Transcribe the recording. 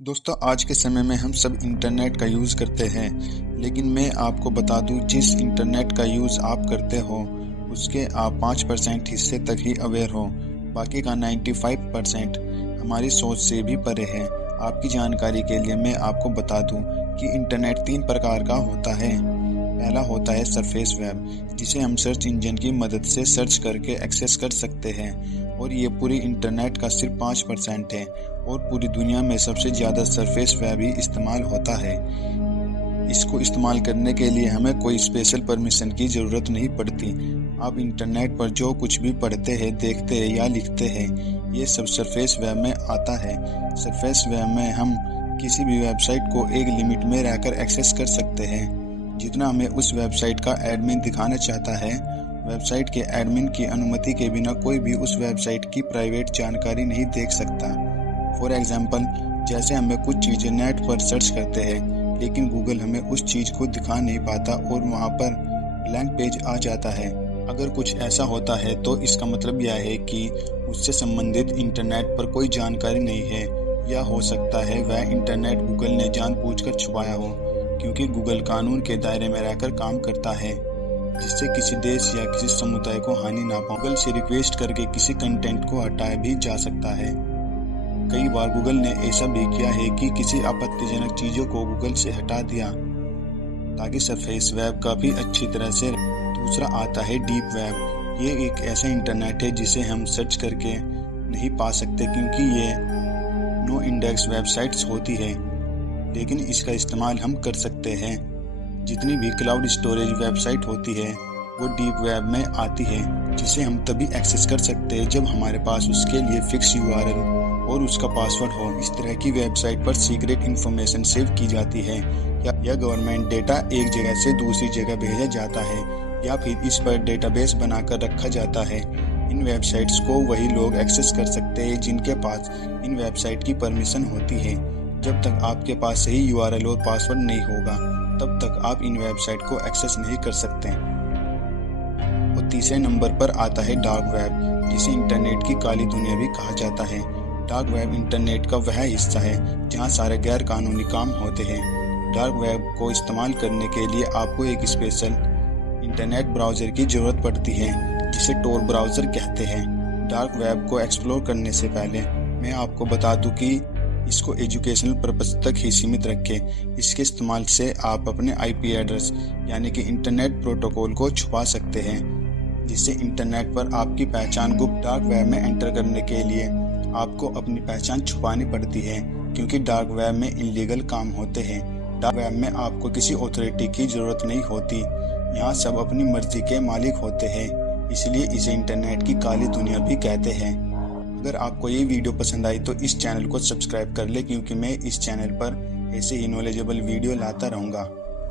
दोस्तों, आज के समय में हम सब इंटरनेट का यूज़ करते हैं, लेकिन मैं आपको बता दूं, जिस इंटरनेट का यूज़ आप करते हो उसके आप 5% हिस्से तक ही अवेयर हो। बाकी का 95% हमारी सोच से भी परे है। आपकी जानकारी के लिए मैं आपको बता दूं कि इंटरनेट 3 प्रकार का होता है। पहला होता है सरफेस वेब, जिसे हम सर्च इंजन की मदद से सर्च करके एक्सेस कर सकते हैं, और ये पूरी इंटरनेट का सिर्फ 5% है, और पूरी दुनिया में सबसे ज़्यादा सरफेस वेब ही इस्तेमाल होता है। इसको इस्तेमाल करने के लिए हमें कोई स्पेशल परमिशन की ज़रूरत नहीं पड़ती। आप इंटरनेट पर जो कुछ भी पढ़ते हैं, देखते हैं या लिखते हैं, ये सब सरफेस वेब में आता है। सरफेस वेब में हम किसी भी वेबसाइट को एक लिमिट में रहकर एक्सेस कर सकते हैं। जितना हमें उस वेबसाइट का एडमिन दिखाना चाहता है, वेबसाइट के एडमिन की अनुमति के बिना कोई भी उस वेबसाइट की प्राइवेट जानकारी नहीं देख सकता। फॉर एग्जाम्पल, जैसे हमें कुछ चीज़ें नेट पर सर्च करते हैं, लेकिन गूगल हमें उस चीज़ को दिखा नहीं पाता और वहाँ पर ब्लैंक पेज आ जाता है। अगर कुछ ऐसा होता है तो इसका मतलब यह है कि उससे संबंधित इंटरनेट पर कोई जानकारी नहीं है, या हो सकता है वह इंटरनेट गूगल ने जानबूझकर छुपाया हो, क्योंकि गूगल कानून के दायरे में रहकर काम करता है, जिससे किसी देश या किसी समुदाय को हानि ना पहुंचे। गूगल से रिक्वेस्ट करके किसी कंटेंट को हटाया भी जा सकता है। कई बार गूगल ने ऐसा भी किया है कि किसी आपत्तिजनक चीज़ों को गूगल से हटा दिया, ताकि सरफेस वेब काफ़ी अच्छी तरह से। दूसरा आता है डीप वेब। ये एक ऐसा इंटरनेट है जिसे हम सर्च करके नहीं पा सकते, क्योंकि ये नो इंडेक्स वेबसाइट्स होती है, लेकिन इसका इस्तेमाल हम कर सकते हैं। जितनी भी क्लाउड स्टोरेज वेबसाइट होती है वो डीप वेब में आती है, जिसे हम तभी एक्सेस कर सकते हैं जब हमारे पास उसके लिए फिक्स यूआरएल और उसका पासवर्ड हो। इस तरह की वेबसाइट पर सीक्रेट इंफॉर्मेशन सेव की जाती है, या गवर्नमेंट डेटा एक जगह से दूसरी जगह भेजा जाता है, या फिर इस पर डेटाबेस बनाकर रखा जाता है। इन वेबसाइट्स को वही लोग एक्सेस कर सकते हैं जिनके पास इन वेबसाइट की परमिशन होती है। जब तक आपके पास सही यूआरएल और पासवर्ड नहीं होगा, तब तक आप इन वेबसाइट को एक्सेस नहीं कर सकते। और तीसरे नंबर पर आता है डार्क वेब, जिसे इंटरनेट की काली दुनिया भी कहा जाता है। डार्क वेब इंटरनेट का वह हिस्सा है जहां सारे गैर कानूनी काम होते हैं। डार्क वेब को इस्तेमाल करने के लिए आपको एक स्पेशल इंटरनेट ब्राउज़र की ज़रूरत पड़ती है, जिसे टोर ब्राउज़र कहते हैं। डार्क वेब को एक्सप्लोर करने से पहले मैं आपको बता दूं कि इसको एजुकेशनल पर्पस तक ही सीमित रखें। इसके इस्तेमाल से आप अपने आईपी एड्रेस यानी कि इंटरनेट प्रोटोकॉल को छुपा सकते हैं, जिससे इंटरनेट पर आपकी पहचान गुप्त। डार्क वेब में एंटर करने के लिए आपको अपनी पहचान छुपानी पड़ती है, क्योंकि डार्क वेब में इलीगल काम होते हैं। डार्क वेब में आपको किसी अथॉरिटी की ज़रूरत नहीं होती। यहाँ सब अपनी मर्जी के मालिक होते हैं, इसलिए इसे इंटरनेट की काली दुनिया भी कहते हैं। अगर आपको ये वीडियो पसंद आई तो इस चैनल को सब्सक्राइब कर ले, क्योंकि मैं इस चैनल पर ऐसे ही नॉलेजेबल वीडियो लाता रहूँगा।